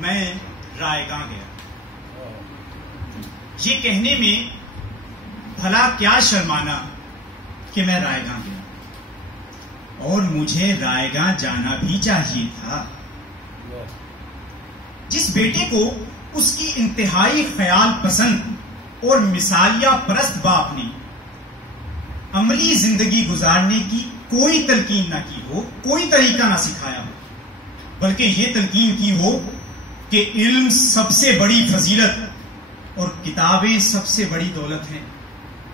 میں رائے گاں گیا. یہ کہنے میں بھلا کیا شرمانا کہ میں رائے گاں گیا، اور مجھے رائے گاں جانا بھی چاہیے تھا. جس بیٹے کو اس کی انتہائی خیال پسند اور مثالیہ پرست باپ نے عملی زندگی گزارنے کی کوئی تلقین نہ کی ہو، کوئی طریقہ نہ سکھایا ہو، بلکہ یہ تلقین کی ہو کہ علم سب سے بڑی فضیلت اور کتابیں سب سے بڑی دولت ہیں،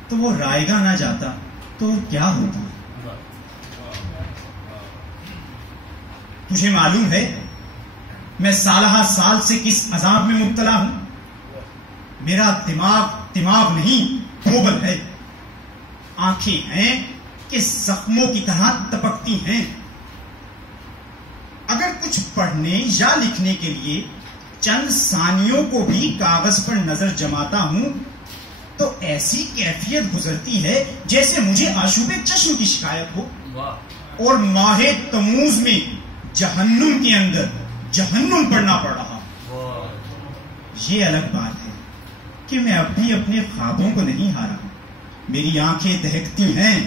تو وہ رائے گاں نہ جاتا تو کیا ہوتا؟ تجھے معلوم ہے میں سالہ سال سے کس عذاب میں مبتلا ہوں؟ میرا دماغ نہیں بھوبل ہے. آنکھیں ہیں کہ زخموں کی طرح تپکتی ہیں. اگر کچھ پڑھنے یا لکھنے کے لیے چند ثانیوں کو بھی کاغذ پر نظر جماتا ہوں تو ایسی کیفیت گزرتی ہے جیسے مجھے آشوب چشم کی شکایت ہو اور ماہ تموز میں جہنم کے اندر جہنم پڑھنا پڑ رہا. یہ الگ بات ہے کہ میں اب بھی اپنے خوابوں کو نہیں ہارا. میری آنکھیں دہکتی ہیں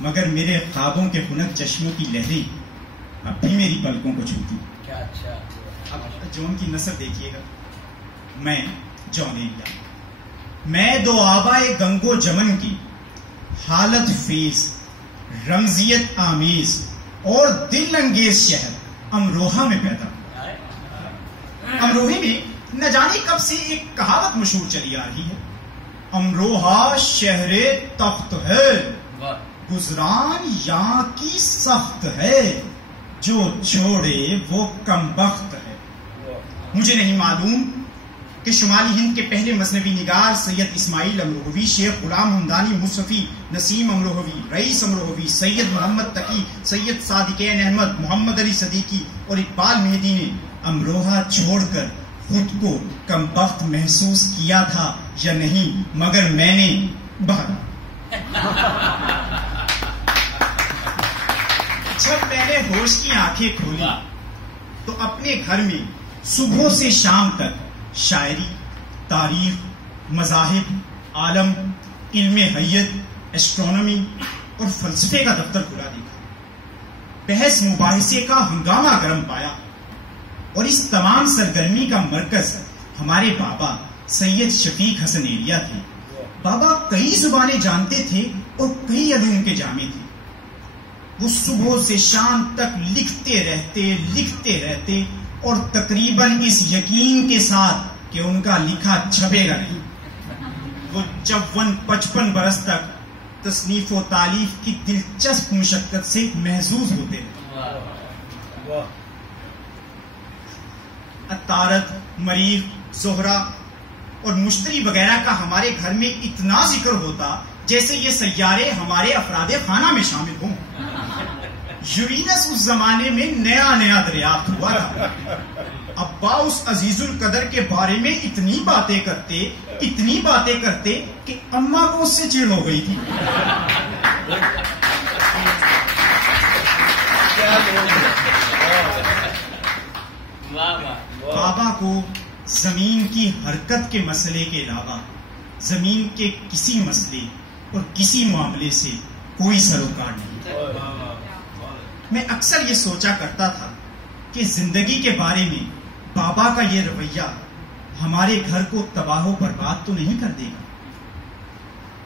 مگر میرے خوابوں کے خنک چشموں کی لہریں اب بھی میری پلکوں کو چھوتی. اب جون کی نثر دیکھیے گا. میں جون ایلیا، میں دو آبائے گنگو جمن کی حالت فیض، رمزیت آمیز اور دل انگیز شہر امروہہ میں پیدا ہوں. امروہے میں نہ جانے کب سے ایک کہاوت مشہور چلی آ رہی ہے، امروہہ شہر تخت ہے، گزران یہاں کی سخت ہے، جو چھوڑے وہ کم بخت ہے. مجھے نہیں معلوم کہ شمالی ہند کے پہلے مثنوی نگار سید اسماعیل امروہوی، شیخ غلام حمدانی مصطفی، نسیم امروہوی، رئیس امروہوی، سید محمد تقی، سید صادقین احمد، محمد علی صدیقی اور اقبال مہدی نے امروہہ چھوڑ کر خود کو کم بخت محسوس کیا تھا یا نہیں، مگر میں نے جب میں نے ہوش کی آنکھیں کھولی تو اپنے گھر میں صبح سے شام تک شاعری، تاریخ، مذاہب، عالم، علم حیت، ایسٹرونومی اور فلسفے کا دفتر کھلا دیکھا. بحث مباحثے کا ہنگامہ گرم پایا اور اس تمام سرگرمی کا مرکز ہمارے بابا سید شفیق حسن ایلیا تھے. بابا کئی زبانیں جانتے تھے اور کئی علوم کے جامع تھے. وہ صبح سے شام تک لکھتے رہتے اور تقریباً اس یقین کے ساتھ کہ ان کا لکھا چھپے گا نہیں. وہ 54-55 برس تک تصنیف و تالیف کی دلچسپ مشقت سے محظوظ ہوتے رہے. عطارد، مریخ، زہرہ اور مشتری وغیرہ کا ہمارے گھر میں اتنا ذکر ہوتا جیسے یہ سیارے ہمارے افراد خانہ میں شامل ہوں. یورینس اس زمانے میں نیا دریافت ہوا تھا. ابا اس عزیز القدر کے بارے میں اتنی باتیں کرتے کہ اماں کو اس سے چڑ ہو گئی تھی. بابا کو زمین کی حرکت کے مسئلے کے علاوہ زمین کے کسی مسئلے اور کسی معاملے سے کوئی سروکار نہیں. میں اکثر یہ سوچا کرتا تھا کہ زندگی کے بارے میں بابا کا یہ رویہ ہمارے گھر کو تباہ و برباد تو نہیں کر دے گا.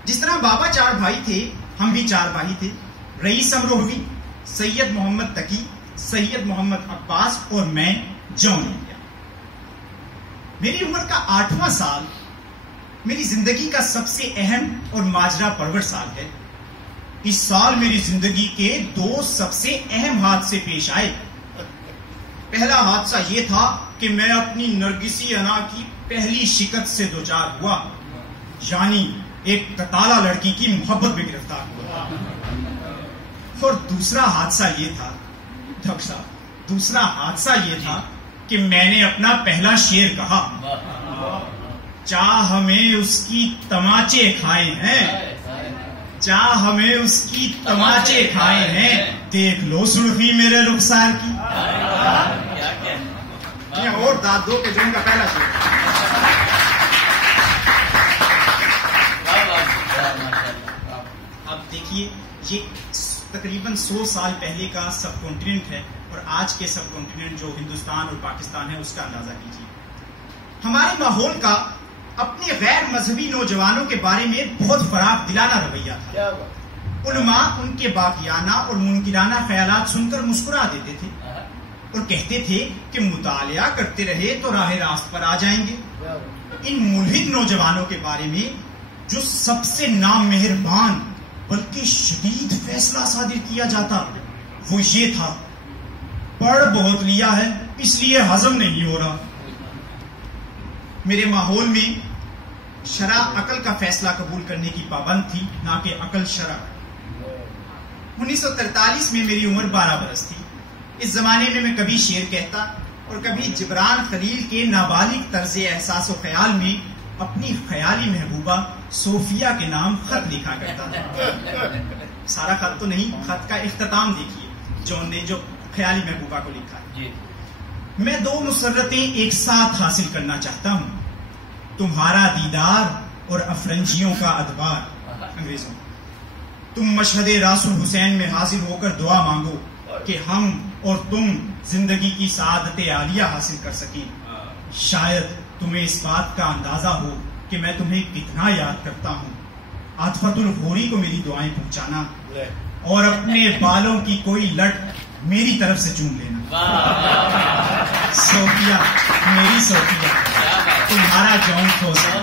جس طرح بابا 4 بھائی تھے، ہم بھی 4 بھائی تھے. رئیس امروہوی، سید محمد تقی، سید محمد عباس اور میں جون ایلیا. میری عمر کا 8واں سال میری زندگی کا سب سے اہم اور ماجرا پرور سال ہے. اس سال میری زندگی کے 2 سب سے اہم حادثے پیش آئے. پہلا حادثہ یہ تھا کہ میں اپنی نرگسی انا کی پہلی شکست سے دوچار ہوا، یعنی ایک کتالہ لڑکی کی محبت میں گرفتار ہوا. اور دوسرا حادثہ یہ تھا کہ میں نے اپنا پہلا شعر کہا، چاہ ہمیں اس کی تماچے کھائے ہیں چاہ ہمیں اس کی تماچے کھائے ہیں، دیکھ لو سرخی میرے رخسار کی. اور داد دو کہ جو ان کا پہلا شعر. اب دیکھیے یہ تقریباً 100 سال پہلے کا سب کانٹیننٹ ہے اور آج کے سب کانٹیننٹ جو ہندوستان اور پاکستان ہے اس کا اندازہ کیجیے. ہمارے ماحول کا اپنے غیر مذہبی نوجوانوں کے بارے میں بہت فراخ دلانہ رویہ تھا. علماء ان کے باقیانہ اور منکرانہ خیالات سن کر مسکرا دیتے تھے اور کہتے تھے کہ مطالعہ کرتے رہے تو راہ راست پر آ جائیں گے. ان ملحد نوجوانوں کے بارے میں جو سب سے نامہربان بلکہ شدید فیصلہ صادر کیا جاتا وہ یہ تھا: پڑھ بہت لیا ہے اس لیے ہضم نہیں ہو رہا. میرے ماحول میں شرع عقل کا فیصلہ قبول کرنے کی پابند تھی، نہ کہ عقل شرع. 1943 میں میری عمر 12 برس تھی. اس زمانے میں کبھی شعر کہتا اور کبھی جبران خلیل کے نابالغ طرز احساس و خیال میں اپنی خیالی محبوبہ صوفیہ کے نام خط لکھا کرتا تھا. سارا خط تو نہیں، خط کا اختتام دیکھیے جون نے جو خیالی محبوبہ کو لکھا. میں 2 مسرتیں ایک ساتھ حاصل کرنا چاہتا ہوں: تمہارا دیدار اور افرنجیوں کا ادبار. انگریزوں. تم مشہد راس الحسین میں حاضر ہو کر دعا مانگو کہ ہم اور تم زندگی کی سعادت عالیہ حاصل کر سکیں. شاید تمہیں اس بات کا اندازہ ہو کہ میں تمہیں کتنا یاد کرتا ہوں. عاطفت الغوری کو میری دعائیں پہنچانا اور اپنے بالوں کی کوئی لٹ میری طرف سے چوم لینا. صوفیہ، میری صوفیہ، تمہارا جون کھوسا.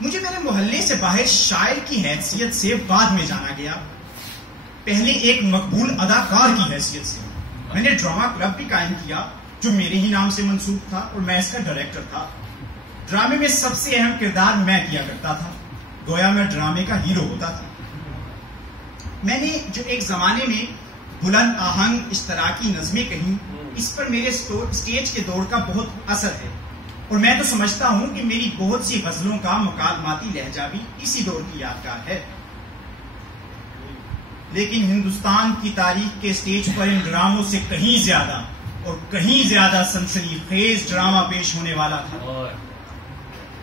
مجھے میرے محلے سے باہر شاعر کی حیثیت سے بعد میں جانا گیا. پہلے ایک مقبول اداکار کی حیثیت سے. میں نے ڈرامہ کلب بھی قائم کیا جو میرے ہی نام سے منسوب تھا اور میں اس کا ڈائریکٹر تھا. ڈرامے میں سب سے اہم کردار میں کیا کرتا تھا، گویا میں ڈرامے کا ہیرو ہوتا تھا. میں نے جو ایک زمانے میں بلند آہنگ اشتراکی نظمیں کہیں، اس پر میرے اسٹیج کے دور کا بہت اثر ہے اور میں تو سمجھتا ہوں کہ میری بہت سی غزلوں کا مکالماتی لہجہ بھی اسی دور کی یادگار ہے. لیکن ہندوستان کی تاریخ کے اسٹیج پر ان ڈراموں سے کہیں زیادہ اور کہیں زیادہ سنسنی خیز ڈرامہ پیش ہونے والا تھا.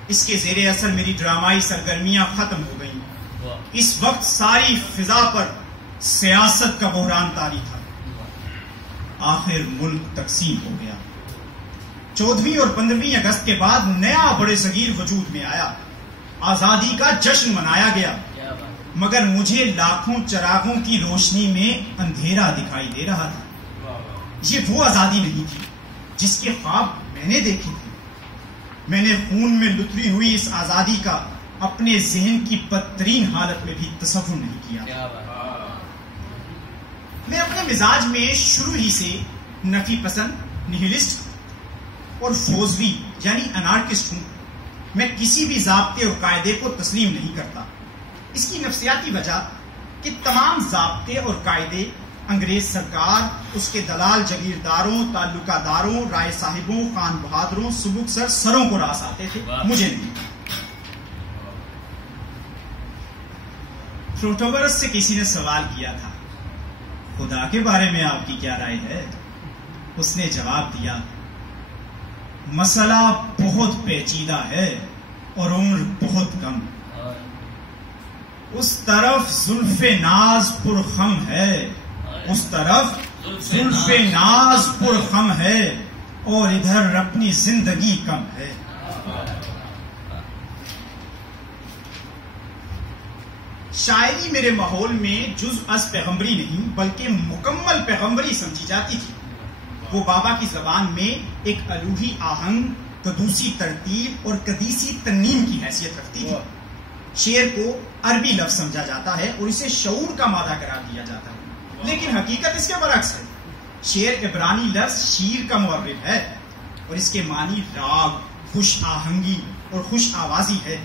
اس کے زیر اثر میری ڈرامائی سرگرمیاں ختم ہو گئیں. اس وقت ساری فضا پر سیاست کا بحران طاری تھا. آخر ملک تقسیم ہو گیا. 14 اور 15 اگست کے بعد نیا بڑے صغیر وجود میں آیا. آزادی کا جشن منایا گیا، مگر مجھے لاکھوں چراغوں کی روشنی میں اندھیرا دکھائی دے رہا تھا. یہ وہ آزادی نہیں تھی جس کے خواب میں نے دیکھے تھے. میں نے خون میں لتری ہوئی اس آزادی کا اپنے ذہن کی بدترین حالت میں بھی تصور نہیں کیا. میں اپنے مزاج میں شروع ہی سے نفی پسند، نہیلسٹ اور فوزوی یعنی انارکسٹ ہوں. میں کسی بھی ضابطے اور قاعدے کو تسلیم نہیں کرتا. اس کی نفسیاتی وجہ کہ تمام ضابطے اور قاعدے انگریز سرکار، اس کے دلال جگیرداروں، تعلقہ داروں، رائے صاحبوں، خان بہادروں، سبک سر سروں کو راس آتے تھے، مجھے نہیں. پروٹوگرس سے کسی نے سوال کیا تھا، خدا کے بارے میں آپ کی کیا رائے ہے؟ اس نے جواب دیا، مسئلہ بہت پیچیدہ ہے اور عمر بہت کم. اس طرف زلف ناز پر خم ہے، اس طرف زلف ناز پر خم ہے اور ادھر اپنی زندگی کم ہے. شاعری میرے ماحول میں جز از پیغمبری نہیں بلکہ مکمل پیغمبری سمجھی جاتی تھی. وہ بابا کی زبان میں ایک الوہی آہنگ، قدوسی ترتیب اور قدیسی ترنیم کی حیثیت رکھتی تھی. شعر کو عربی لفظ سمجھا جاتا ہے اور اسے شعور کا مادہ قرار دیا جاتا ہے، لیکن حقیقت اس کے برعکس ہے. شعر عبرانی لفظ شیر کا معرب ہے اور اس کے معنی راگ، خوش آہنگی اور خوش آوازی ہے.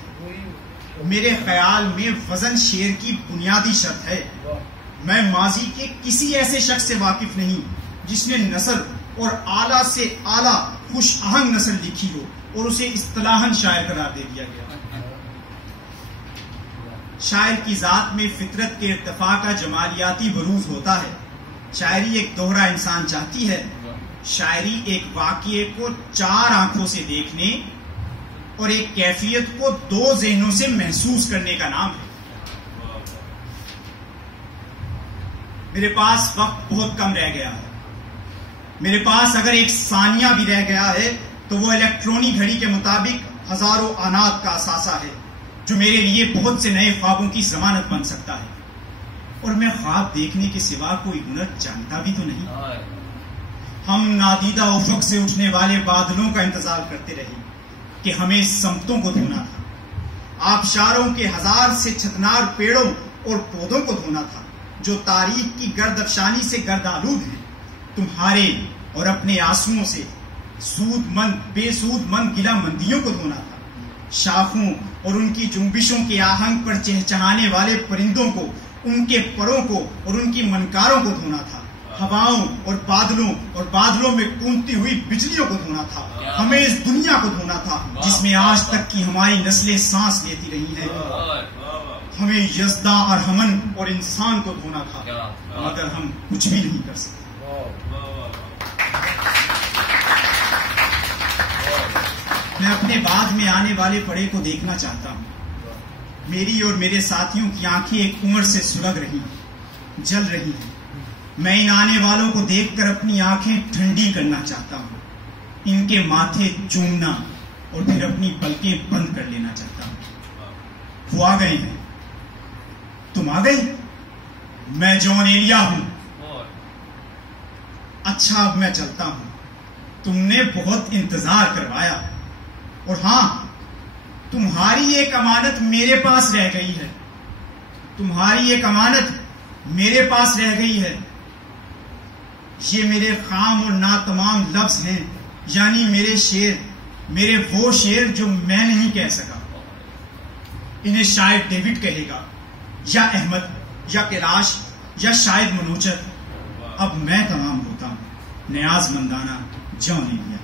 میرے خیال میں وزن شعر کی بنیادی شرط ہے. میں ماضی کے کسی ایسے شخص سے واقف نہیں جس نے نثر اور اعلیٰ سے اعلیٰ خوش آہنگ نثر لکھی ہو اور اسے اصطلاحاً شاعر قرار دے دیا گیا. شاعر کی ذات میں فطرت کے ارتفاع کا جمالیاتی بروز ہوتا ہے. شاعری ایک دوہرا انسان چاہتی ہے. شاعری ایک واقعے کو 4 آنکھوں سے دیکھنے اور ایک کیفیت کو 2 ذہنوں سے محسوس کرنے کا نام ہے. میرے پاس وقت بہت کم رہ گیا ہے. میرے پاس اگر 1 ثانیہ بھی رہ گیا ہے تو وہ الیکٹرونی گھڑی کے مطابق ہزاروں آنات کا اثاثہ ہے جو میرے لیے بہت سے نئے خوابوں کی ضمانت بن سکتا ہے. اور میں خواب دیکھنے کے سوا کوئی ہنر جانتا بھی تو نہیں. ہم نادیدہ افق سے اٹھنے والے بادلوں کا انتظار کرتے رہے کہ ہمیں سمتوں کو دھونا تھا. آبشاروں کے 1000 سے چھتنار پیڑوں اور پودوں کو دھونا تھا جو تاریخ کی گرد افشانی سے گرد آلود ہیں. تمہارے اور اپنے آنسوؤں سے سود مند بے سود مند گلا مندیوں کو دھونا تھا. شاخوں اور ان کی جنبشوں کے آہنگ پر چہچہانے والے پرندوں کو، ان کے پروں کو اور ان کی منکاروں کو دھونا تھا. ہواؤں اور بادلوں میں کونپتی ہوئی بجلیوں کو دھونا تھا. ہمیں اس دنیا کو دھونا تھا جس میں آج تک کی ہماری نسلیں سانس لیتی رہی ہیں. ہمیں یزدہ اور ہمن اور انسان کو دھونا تھا مگر ہم کچھ بھی نہیں کر سکتے. میں اپنے بعد میں آنے والے پڑے کو دیکھنا چاہتا ہوں. میری اور میرے ساتھیوں کی آنکھیں ایک کنویں سے سلگ رہی ہیں، جل رہی ہیں. میں ان آنے والوں کو دیکھ کر اپنی آنکھیں ٹھنڈی کرنا چاہتا ہوں، ان کے ماتھے چومنا اور پھر اپنی پلکیں بند کر لینا چاہتا ہوں. وہ آ گئے ہیں. تم آ گئی. میں جون ایلیا ہوں. اچھا اب میں چلتا ہوں. تم نے بہت انتظار کروایا اور ہاں، تمہاری ایک امانت میرے پاس رہ گئی ہے. تمہاری ایک امانت میرے پاس رہ گئی ہے. یہ میرے خام اور ناتمام لفظ ہیں، یعنی میرے شعر، میرے وہ شعر جو میں نہیں کہہ سکا. انہیں شاید ڈیوڈ کہے گا یا احمد یا کیلاش یا شاید منوچر. اب میں تمام ہوتا ہوں. نیاز مندانہ جون ایلیا.